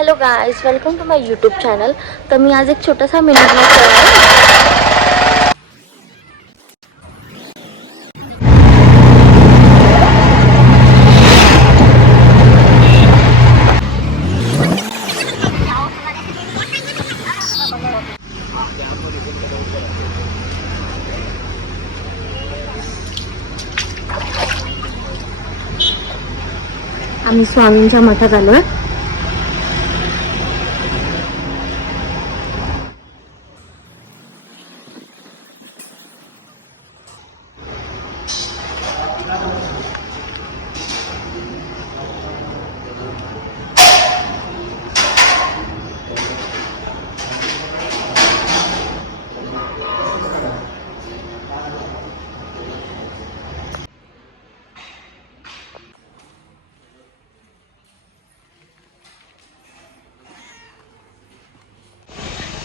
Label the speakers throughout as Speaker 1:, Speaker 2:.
Speaker 1: Hello guys welcome to my YouTube channel तर मी आज एक छोटासा मेनू ब्लॉग करणार आहे. आम्ही स्वामींच्या मठात आलो आहे.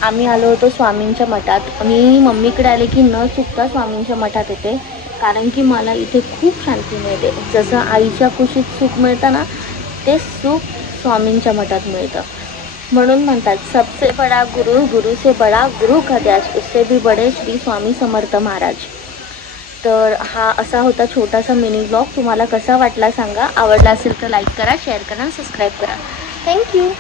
Speaker 1: आम्ही आलो होतो स्वामींच्या मठात. मी मम्मीकडे आले की न चुकता स्वामींच्या मठात येते. कारण की मला इथे खूप शांती मिळते. जसं आईच्या कुशीत सुख मिळतं ना ते सुख स्वामींच्या मठात मिळतं. म्हणून म्हणतात सबसे बडा गुरु गुरु से बडा गुरु कद्याच उससे भी बडे श्री स्वामी समर्थ महाराज. तर हा असा होता छोटासा मिनी ब्लॉग तुम्हाला कसा वाटला सांगा. आवडला असेल तर लाईक करा शेअर करा सबस्क्राईब करा. थँक्यू